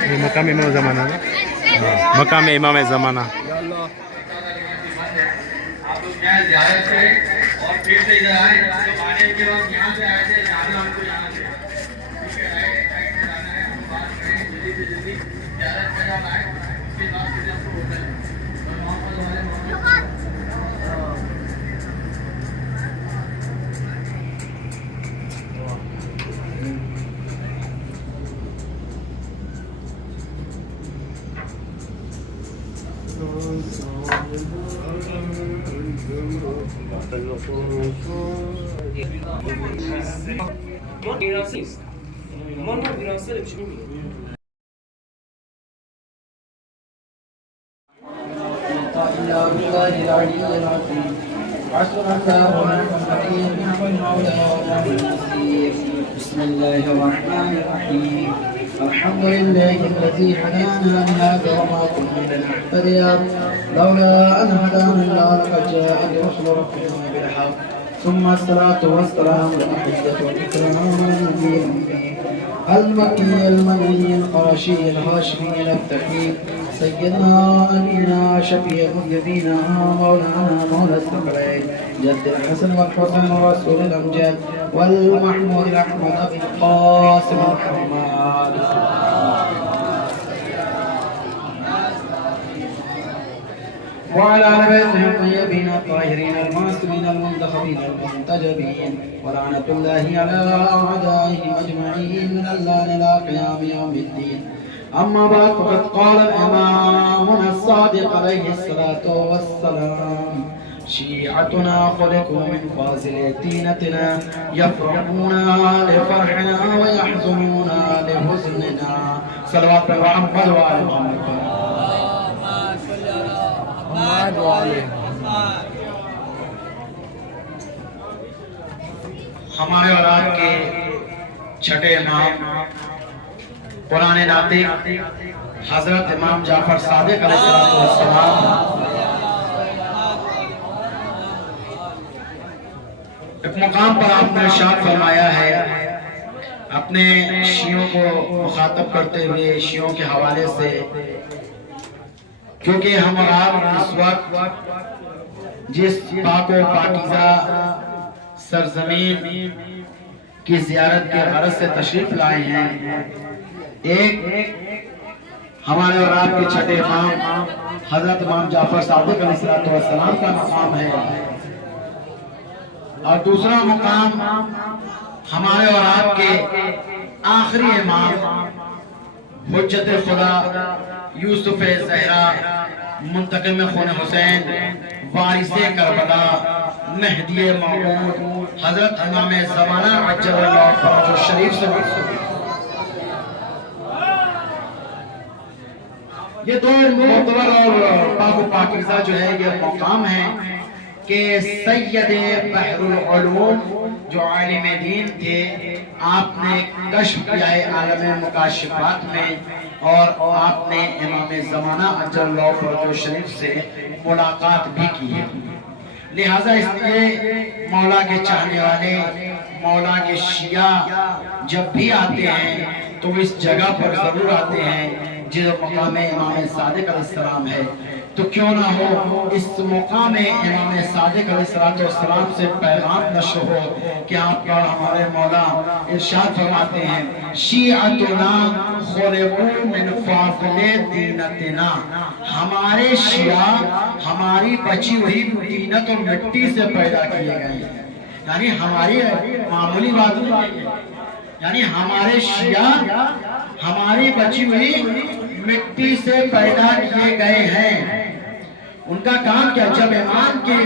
Ini makam Imam Zamana. Makam Imam Zamana. بسم الله الرحمن الرحيم الحمد لله الذي هدانا لهذا وما كنا لنهتدي لولا أن هدانا الله لقد جاءت رسل ربنا بالحق ثم الصلاة والسلام والحجة والإكرام والنبي المكي المدني القرشي الهاشمي الأبتكي سيدنا نبينا شفيع المذنبين مولانا مولى الثقلين جد الحسن والحسن ورسول الأمجاد والمحمود الأحمد أبي القاسم محمد وعلى آل بيته الطيبين الطاهرين المعصومين المنتخبين المنتجبين ولعنة الله على أعدائهم أجمعين من اللعن إلى قيام يوم الدين. أما بعد فقد قال الإمامنا الصادق عليه الصلاة والسلام شيعتنا خلقوا من فاصل دينتنا يفرحون لفرحنا ويحزنون لحزننا. صلوات محمد وآل محمد. ہمارے اور آپ کے چھٹے امام قرآن ناطق حضرت امام جعفر صادق علیہ السلام ایک مقام پر آپ نے ارشاد فرمایا ہے اپنے شیعوں کو مخاطب کرتے ہوئے شیعوں کے حوالے سے، کیونکہ ہم اور آپ اس وقت جس پاک و پاکیزہ سرزمین کی زیارت کے غرض سے تشریف لائے ہیں، ایک ہمارے اور آپ کے چھٹے امام حضرت امام جعفر صادق علیہ السلام کا مقام ہے، اور دوسرا مقام ہمارے اور آپ کے آخری امام حجت خدا یوسف زہرا منتقم خون حسین وارث کربلا مہدی موعود حضرت امام زمانہ عجل اللہ فرجہ الشریف سے یہ دو معتبر اور پاک و پاکیزہ جو ہے یہ مقام ہے کہ سید بحر العلوم جو عالم دین تھے، آپ نے کشف کیا ہے عالم مکاشفات میں، اور آپ نے امام زمانہ عجل اللہ فرجہ الشریف سے ملاقات بھی کی ہے. لہٰذا اس لیے مولا کے چاہنے والے، مولا کے شیعہ جب بھی آتے ہیں تو اس جگہ پر ضرور آتے ہیں جو مقام امام صادق علیہ السلام ہے. تو کیوں نہ ہو اس مقام امام صادق علیہ السلام سے پیغام نشر ہو کہ آپ کا ہمارے مولا ارشاد فرماتے ہیں شیعتنا خلقوا من فاضل دینتنا، ہمارے شیعہ ہماری بچی ہوئی دینت و مٹی سے پیدا کیے گئے ہیں. یعنی ہماری معمولی بات نہیں ہے، یعنی ہمارے شیعہ ہماری بچی ہوئی مٹی سے پیدا کیے گئے ہیں. ان کا کام کیا؟ جب امام کی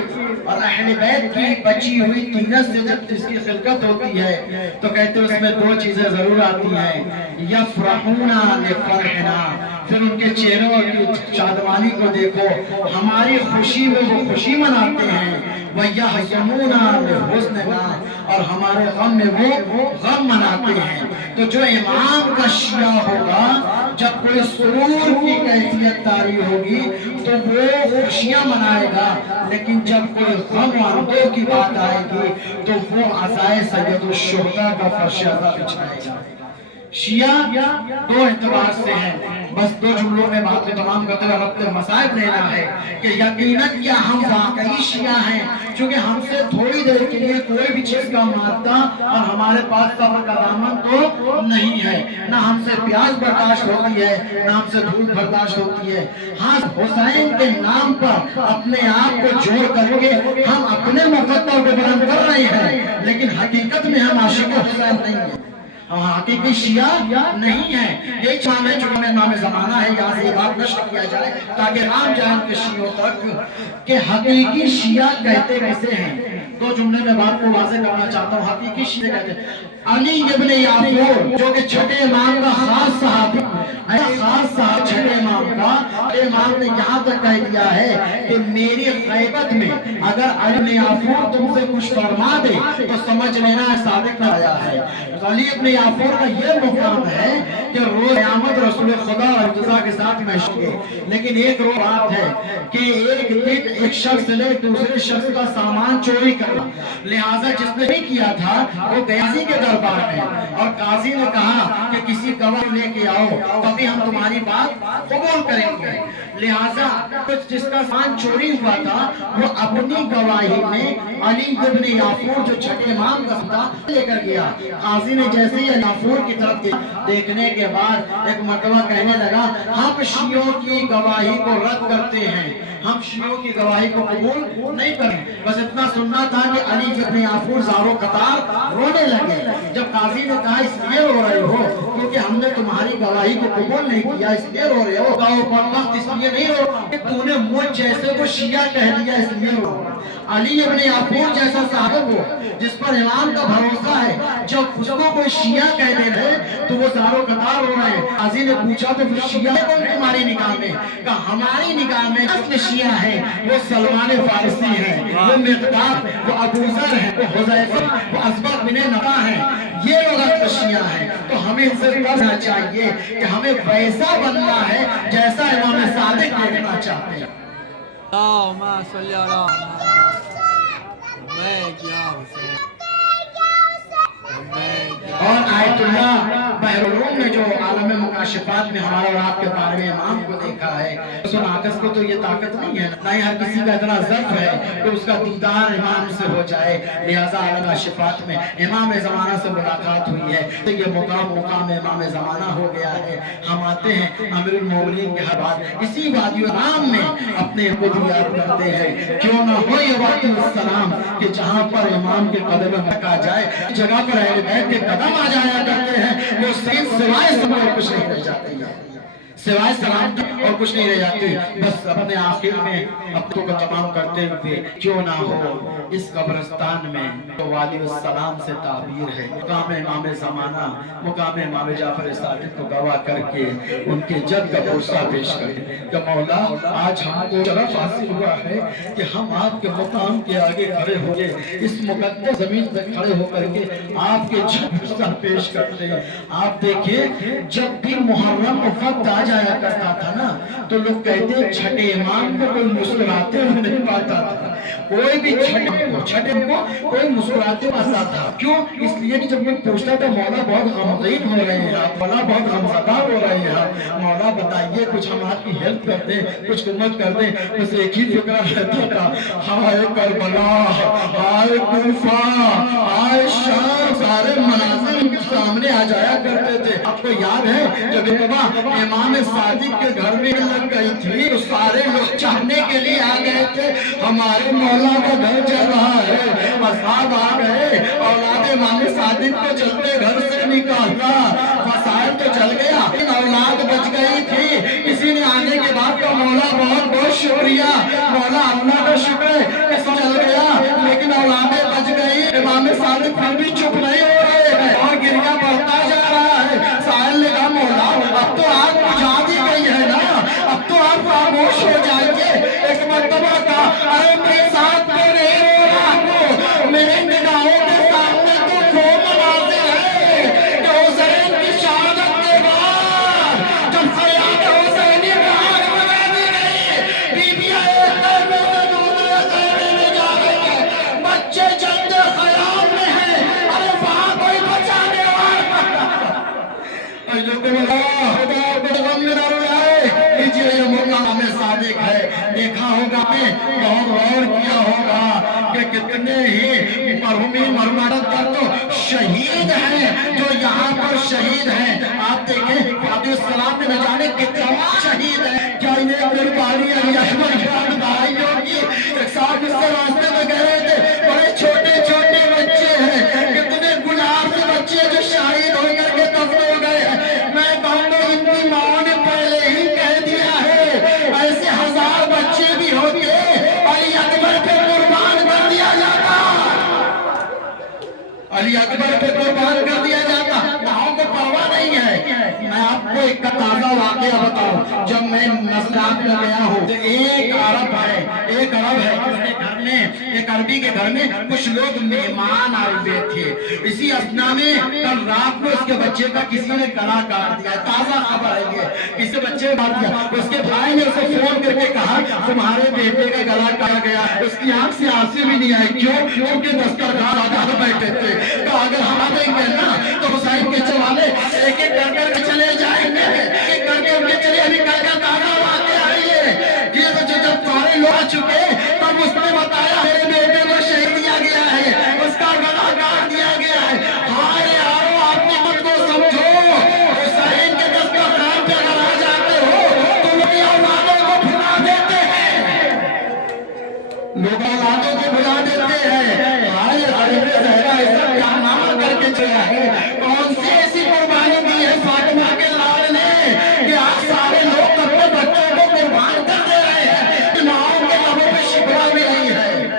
اور اہل بیت کی بچی ہوئی طینت سے جب اس کی خلقت ہوتی ہے تو کہتے ہیں اس میں دو چیزیں ضرور آتی ہیں. یفرحون لفرحنا، پھر ان کے چہروں کی شادمانی کو دیکھو، ہماری خوشی میں وہ خوشی مناتے ہیں. وَيَحْزَنُونَ لِحُزْنِنَا، اور ہمارے غم میں وہ غم مناتے ہیں. تو جو امام کا شیعہ ہوگا جب کوئی سرور کی کیفیت طاری ہوگی تو وہ خوشیاں منائے گا، لیکن جب کوئی غم و اندو کی بات آئے گی تو وہ عزائے سید الشہداء کا فرش عزا بچھائے گا. شیعہ دو اعتبار سے ہیں. بس دو جملوں میں بات کو تمام کرتے ہوئے وقت مسائل لینا ہے کہ یقیناً کیا ہم واقعی شیعہ ہیں، چونکہ ہم سے تھوڑی دیر کے لیے کوئی بھی چیز کا مادہ اور ہمارے پاس صبر کا دامن تو نہیں ہے، نہ ہم سے پیاس برداشت ہوتی ہے نہ ہم سے دھول برداشت ہوتی ہے. ہاں، حسین کے نام پر اپنے آپ کو جوڑ کر کے ہم اپنے مقدر کو بلند کر رہے ہیں، لیکن حقیقت میں ہم عاشق حسین نہیں ہیں، ہم حقیقی شیعہ نہیں ہیں. یہی چاہتے ہیں چونکہ امام زمانہ ہے، یہاں سے یہ بات نشر کیا جائے تاکہ رام جان کے شیعوں تک کہ حقیقی شیعہ کہتے کیسے ہیں. دو جملے میں بات کو واضح کرنا چاہتا ہوں. حقیقی شیعہ کہتے ہیں علی ابن یعفور جو کہ چھٹے امام کا خاص صحابی، خاص صاحب چھٹے امام کا، امام نے یہاں تک کہہ دیا ہے کہ میری غیبت میں اگر علی ابن یعفور تم سے کچھ فرما دے تو سمجھ لینا ہے صادق نہ آیا ہے. علی ابن یعفور کا یہ مقام ہے کہ روز قیامت رسول خدا اور ارتضا کے ساتھ محشر گے. لیکن ایک روز بات ہے کہ ایک دن ایک شخص نے دوسرے شخص کا سامان چوری کرنا، لہٰذا جس نے نہیں کیا تھا وہ قاضی کے دربار میں، اور قاضی نے کہا کہ کسی گواہ لے کے آؤ تبھی ہم تمہاری بات قبول کریں گے. لہٰذا جس کا سامان چوری ہوا تھا وہ اپنی گواہی میں علی ابن یعفور جو چھٹے امام کا تھا لے کر گیا. قاضی نے جیسے ہی یعفور کی طرف دیکھنے کے بعد ایک مرتبہ کہنے لگا ہم شیعوں کی گواہی کو رد کرتے ہیں، ہم شیعوں کی گواہی کو قبول نہیں کریں. بس اتنا سننا تھا کہ علی ابن یعفور زارو قطار رونے لگے. جب قاضی نے کہا اس لیے رو رہے ہو کیونکہ ہم نے تمہاری گواہی کو قبول نہیں کیا اس لیے رو رہے ہو؟ کہو بدبخت اس لیے نہیں رو کہ تو نے مجھ جیسے کو شیعہ کہہ دیا اس لیے رو. علی ابن یعفور جیسا صاحب ہو جس پر امام کا بھروسہ ہے، جب اس کو کوئی شیعہ کہہ دے رہے تو وہ زارو قطار رو رہے ہیں. قاضی نے پوچھا تو پھر شیعہ کون تمہاری نگاہ میں؟ کہا ہماری نگاہ میں اصل شیعہ ہے وہ سلمان فارسی ہے، وہ مقداد، وہ ابو ذر ہے، وہ حذیفہ، وہ اسبغ بن نبا ہے، یہ لوگ اصل شیعہ ہیں. تو ہمیں ان سے پڑھنا چاہیے کہ ہمیں ویسا بننا ہے جیسا امام صادق دیکھنا چاہتے ہیں. اللهم صل على اور آیت اللہ بحر العلوم میں جو عالم مکاشفات میں ہمارا اور آپ کے بارے میں امام کو دیکھا ہے، اس ناقص کو تو یہ طاقت نہیں ہے، نہ ہی ہر کسی کا اتنا ظرف ہے کہ اس کا دیدار امام سے ہو جائے. لہٰذا عالم مکاشفات میں امام زمانہ سے ملاقات ہوئی ہے تو یہ مقام امام زمانہ ہو گیا ہے. ہم آتے ہیں امیر المومنین کے بعد اسی وادی الرام میں اپنے کو بھی یاد کرتے ہیں. کیوں نہ ہو یہ وادی السلام کہ جہاں پر امام کے قدم رکھا جائے، جگہ پر اہل بیت کے قدم آ جایا کرتے ہیں، وہ صرف سوائے سب اور کچھ نہیں رہ جاتے ہیں، سوائے سلام اور کچھ نہیں رہ جاتے. بس اپنے آخر میں اپنوں کو تمام کرتے ہوئے کیوں نہ ہو اس قبرستان میں تو وادی السلام سے تعبیر ہے. مقام امام زمانہ، مقام امام جعفر صادق کو گواہ کر کے ان کے جد کا پرسہ پیش کریں کہ مولا آج ہم کو شرف حاصل ہوا ہے کہ ہم آپ کے مقام کے آگے کھڑے ہو گئے، اس مقدس زمین پر کھڑے ہو کر کے آپ کے جد پرسہ پیش کرتے ہیں. آپ دیکھیں جب بھی محرم وقت آ جایا کرتا تھا نا تو لوگ کہتے ہیں چھٹے امام کو کوئی مسکراتے ہوئے نہیں پاتا تھا. کوئی بھی چھٹے کو کوئی مسکراتے پاتا تھا. کیوں؟ اس لیے کہ جب کوئی پوچھتا تھا مولا بہت غمگین ہو رہے ہیں آپ، مولا بہت غمزدہ ہو رہے ہیں آپ، مولا بتائیے کچھ ہم آپ کی ہیلپ کر دیں، کچھ خدمت کر دیں. بس ایک ہی فکرہ رہتا تھا، ہائے کربلا، ہائے کوفہ، ہائے شام، سارے مناظر ان کے سامنے آ جایا کرتے تھے. آپ کو یاد ہے جب اتباع امام امام صادق کے گھر میں لگ گئی تھی تو سارے لوگ چاہنے کے لیے آ گئے تھے ہمارے مولا کا گھر چل رہا ہے، اصحاب آ گئے، اولاد امام صادق کو چلتے گھر سے نکالا، مسائل تو چل گیا لیکن اولاد بچ گئی تھی۔ کسی نے آنے کے بعد کا مولا بہت بہت شکریہ، مولا اللہ کا شکر ہے کہ سب چل گیا لیکن اولادیں بچ گئی۔ امام صادق پھر بھی چپ نہیں ہو رہے ہیں اور گریہ بڑھتا جا رہا ہے۔ سائل نے کہا مولا اب تو آگ بجھا دی گئی ہے نا، اب تو آپ خاموش ہو جائیں گے۔ ایک مرتبہ کہا ارے میرے ساتھ میں نہیں رو رہا ہوں، میرے نگاہوں کے سامنے تو وہ مناظر ہے کہ حسین کی شہادت کے بعد جب خیال حسینی میں آگ بجھا دی گئی، بیویاں ایک دم میں دوسرے سہنے میں جا رہی ہیں، بچے جلد خیال میں ہیں، ارے وہاں کوئی بچانے والا لیجیے یہ مولا ہمیں صادق ہے۔ دیکھا ہوگا میں بہت غور کیا ہوگا کہ کتنے ہی مرحومی مرمرت پر تو شہید ہیں جو یہاں پر شہید ہیں۔ آپ دیکھیں علیہ السلام میں نہ جانے کتنا شہید ہیں، کیا انہیں قربانی علی احمد خان بھائیوں کی ایک ساتھ اس سے راستے میں گئے تھے، بڑے چھوٹے چھوٹے بچے ہیں، کتنے گناہ سے بچے جو شہید ہو کر کے دفن ہو گئے ہیں۔ میں کہوں گا ان کی ماں نے پہلے ہی کہہ دیا ہے ایسے ہزار بچے بھی ہوتے علی اکبر پہ قربان کر دیا جاتا، علی اکبر پہ قربان کر دیا جاتا، ماں کو پرواہ نہیں ہے۔ میں آپ کو ایک تازہ واقعہ بتاؤں، جب میں مسجد میں گیا ہوں تو ایک عرب ہے اس کے گھر میں، ایک عربی کے گھر میں کچھ لوگ مہمان آئے ہوئے تھے۔ اسی اثنا میں کل رات کو اس کے بچے کا کسی نے گلا کاٹ دیا، تازہ خبر ہے یہ، کسی بچے نے کاٹ دیا۔ اس کے بھائی نے اسے فون کر کے کہا تمہارے بیٹے کا گلا کاٹ گیا، اس کی آنکھ سے آنسو بھی نہیں آئی، کیوں؟ کیونکہ دسترخوان آدھا بیٹھے تھے۔ تو اگر ہم دیں گے نا تو حسین کے چوالے ایک ایک کر کے چلے جائیں گے، ایک کر کے چلے ابھی کل کا تازہ واقعہ ہے یہ تو جب سارے لوگ آ چکے تب اس نے بتایا میرے بیٹے کو شہید دیا گیا ہے، اس کا گلا کاٹ دیا گیا ہے۔ ہائے یارو اپنی خود کو سمجھو، حسین کے دسترخوان پہ اگر آ جاتے ہو تو لوگ اولادوں کو بھلا دیتے ہیں، لوگ اولادوں کو بھلا دیتے ہیں۔ ہائے غریب صحرا ایسا کیا معاملہ کر کے چلا ہے، کون سی ایسی قربانی دی ہے فاطمہ کے لال نے کہ آج سارے لوگ اپنے بچوں کو قربان کر دے رہے ہیں، ماؤں کے لبوں پہ شکوہ بھی نہیں ہے۔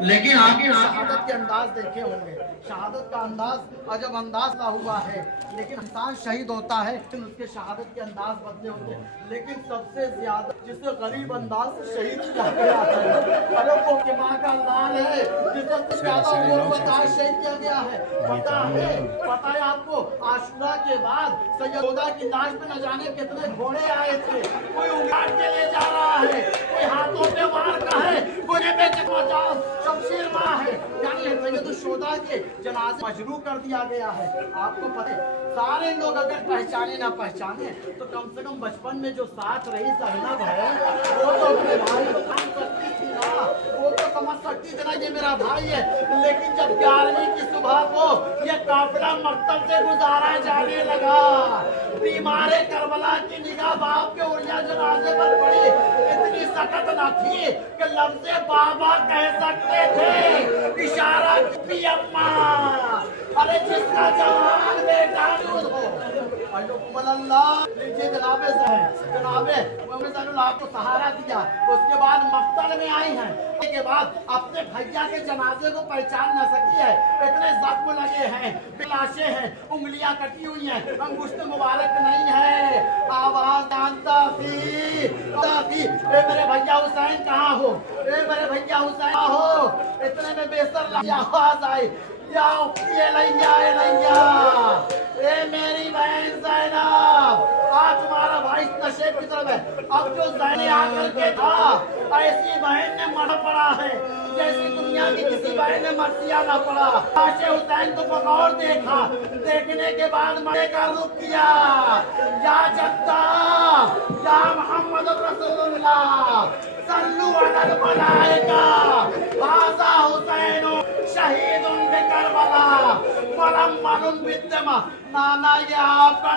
لیکن آپ کی شہادت کے انداز دیکھے ہوں گے، شہادت کا انداز عجب انداز کا ہوا ہے، لیکن انسان شہید ہوتا ہے لیکن اس کے شہادت کے انداز بدلے ہوتے ہیں۔ لیکن سب سے زیادہ جسے غریب انداز سے شہید کیا گیا ہے، ارے وہ کہ ماں کا لال ہے جسے سب سے زیادہ غربت شہید کیا گیا ہے۔ پتہ ہے آپ کو عاشورہ کے بعد سیدہ کی لاش پہ نہ جانے کتنے گھوڑے آئے تھے، کوئی اگاڑ کے لے جا رہا ہے، کوئی ہاتھوں پہ مار کا ہے، کوئی پہ چکا شمشیر ماں ہے، یعنی سید الشہداء کے جنازے مجروح کر دیا گیا ہے۔ آپ کو پتہ ہے سارے لوگ اگر پہچانے نہ پہچانے تو کم سے کم بچپن میں جو ساتھ رہی زینب ہے وہ تو اپنے بھائی کو جان سکتی تھی نا، وہ تو سمجھ سکتی تھی نا یہ میرا بھائی ہے۔ لیکن جب 11ویں کی صبح کو یہ قافلہ مکتب سے گزارا جانے لگا، بیمار کربلا کی نگاہ باپ کے عریاں جنازے پر پڑی، اتنی سخت نہ تھی کہ لفظ بابا کہہ سکتے تھے، اشارہ کی اماں، ارے جس کا جوان بیٹا دودھ ہو اللہ لیجیے جناب زین اللہ کو سہارا دیا۔ اس کے بعد مقتل میں آئی ہیں، اس کے بعد اپنے بھیا کے جنازے کو پہچان نہ سکی ہے، اتنے زخم لگے ہیں، لاشیں ہیں، انگلیاں کٹی ہوئی ہیں، انگشت مبارک نہیں ہے، آواز آنتا تھی اے میرے بھیا حسین کہاں ہو، اے میرے بھیا حسین کہاں ہو، اتنے میں بے سر آواز آئی یا اختی الیہ الیہ، اے میری بہن زینب، آج تمہارا بھائی نشے کی طرف ہے۔ اب جو زینب آ کر کے تھا ایسی بہن نے مر پڑا ہے جیسی دنیا کی کسی بہن نے مرثیہ نہ پڑا۔ لاش حسین کو بغور دیکھا، دیکھنے کے بعد مرے کا رخ کیا، یا جدہ یا محمد رسول اللہ صلو علی الملائکہ ھذا حسین شہید بکربلا ململ بالدماء، نانا یہ آپ کا